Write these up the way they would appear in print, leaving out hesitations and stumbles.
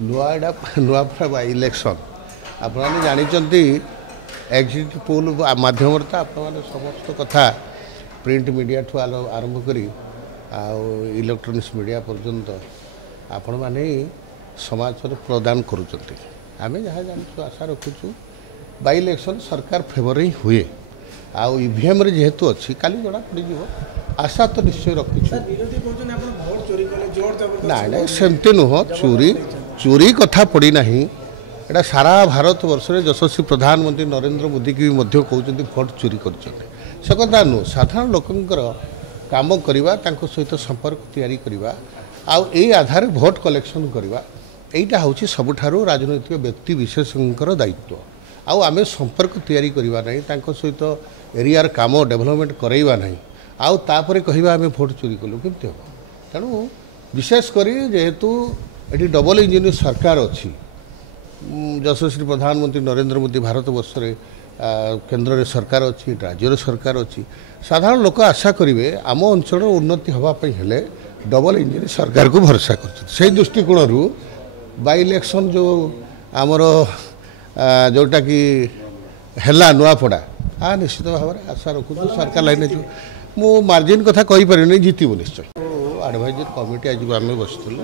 नुआड़ा Nuapada election आपने जानते exit poll मध्यम तो आप समस्त कथा प्रिंट मीडिया ठू आरंभ कर इलेक्ट्रोनिक्स मीडिया पर्यंत आपण मैंने समाज प्रदान करुँच आम जहाँ जानू आशा रखुचु बाई इलेक्शन सरकार फेवर ही हुए आउ ईवीएम जेहेतु अच्छी काली जना पड़ आशा तो निश्चय रखीचु ना ना सेमती नुह चोरी चोरी कथा पड़ना एटा सारा भारत वर्ष में यशस्वी प्रधानमंत्री नरेंद्र मोदी की भी कहते भोट चोरी कर कथा नुह साधारण लोकंर काम करवा सहित संपर्क तैयारी करवा आधार भोट कलेक्शन करवा यहीटा हूँ सबुठारु राजनैतिक व्यक्ति विशेषकर दायित्व आमे संपर्क तैयारी करवा नहीं सहित एरियार काम डेभलपमेंट करवा नहीं आउे कहवा आम भोट चोरी कलु केमती हम तेणु विशेषकर जेहेतु ये डबल इंजिन सरकार अच्छी यशस्वी प्रधानमंत्री नरेंद्र मोदी भारत वर्ष केन्द्र में सरकार अच्छी राज्य सरकार अच्छी साधारण लोक आशा करेंगे आम अंचल उन्नति हाँपाई हेले डबल इंजिन सरकार को भरोसा कर दृष्टिकोण बाई इलेक्शन जो आमर जोटा कि है नुआपड़ा निश्चित भाव में आशा रखुँ सरकार लाइन मु मार्जिन कथा कहीपर जीतबू निश्चय एडवाइजर कमिटी आज आम बसलु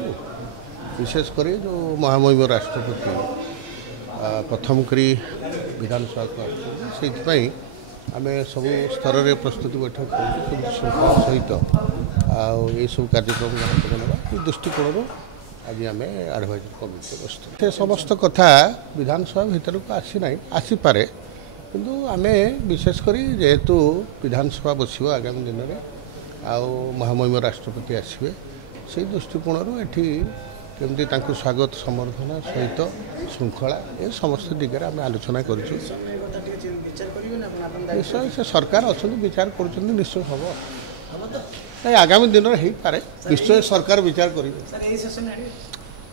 विशेषकर जो महामहिम राष्ट्रपति प्रथम करी विधानसभा को आम सब स्तर में प्रस्तुति बैठक सहित ये सब कार्यक्रम दृष्टिकोण आज आम एडवाइजर कमिटी बसु समस्त कथा विधानसभा भीतर को आसी ना आसीपे किंतु आम विशेषकर जेहेतु विधानसभा बस आगामी दिन में महामहिम राष्ट्रपति आसवे से दृष्टिकोण ये केमती स्वागत समर्थन सहित श्रृंखला ये समस्त दिगरे आम आलोचना कर निश्चय से सरकार अच्छा विचार कर निश्चय हम नहीं आगामी दिन में हो पारे निश्चय सरकार विचार करेंगे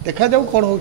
देखा जाऊ कौन हो।